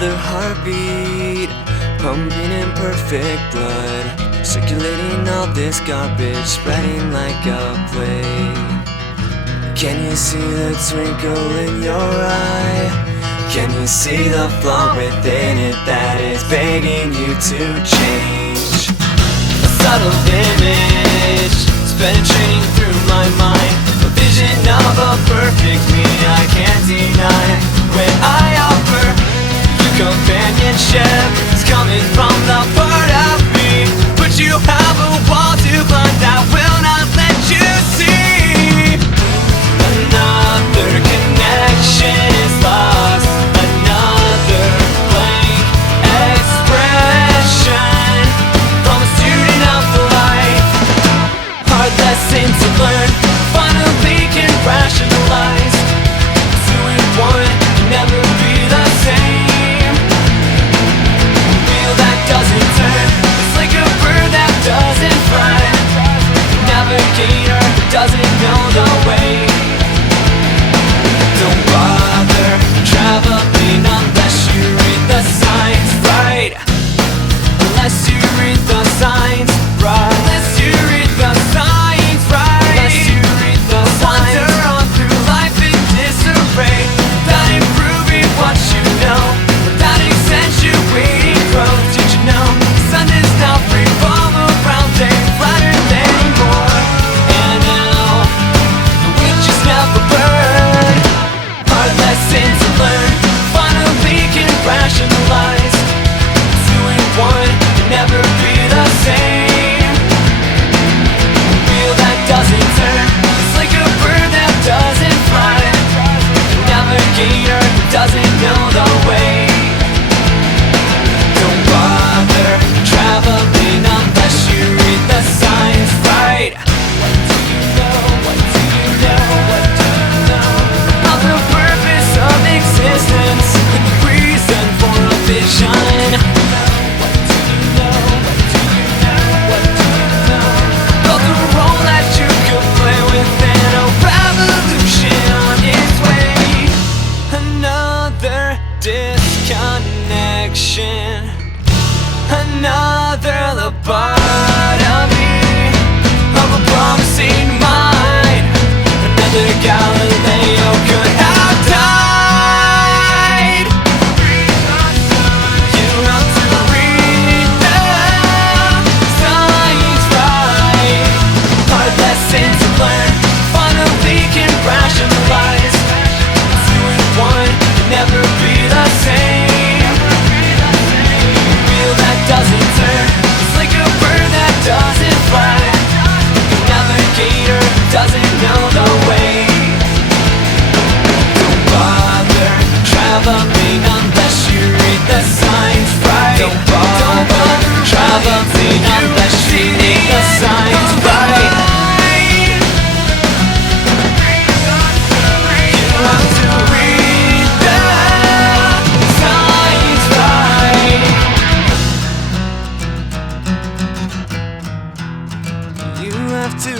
another heartbeat, pumping in perfect blood, circulating all this garbage, spreading like a plague. Can you see the twinkle in your eye? Can you see the flaw within it that is begging you to change? A subtle image is penetrating through my mind, a vision of a perfect me I can't deny. When I offer you companionship, it's coming from the part of me, but you have a wall to climb that will not let you see. Another connection is lost, another blank expression from a student of the light. Hard lesson to learn, finally can rationalize. Two in one can never be the same. Wheel that doesn't turn, it's like a bird that doesn't fly. Navigator doesn't know the way. Don't bother traveling unless you read the signs right. Unless you read the signs right. Unless you read the signs right. Unless you read the signs. Wander on through life in disarray, without improving what you know, without accentuating growth. Did you know the sun is now revolve around a flatter than more? And now the witches never burn. Hard lessons to learn, finally can rationalize. Two in one can never be the same. Wheel that doesn't turn, it's like a bird that doesn't fly. Navigator doesn't know the way. Don't bother traveling unless you read the signs right. What do you know? What do you know? What do you know? Of the purpose of existence and the reason for a vision. What do you know? What do you know? What do you know? Of the role that you could play within a revolution on its way. Another disconnection, another lobotomy of a promising mind. Another Galileo could have died. You have to read the signs right. Hard lessons to learn, finally can rationalize. Two in one can never be the same. Wheel that doesn't turn, it's like a bird that doesn't fly. Navigator doesn't know the way. Don't bother traveling unless you read the signs right. Don't bother traveling unless you read the signs right. You have to read the signs right. You have to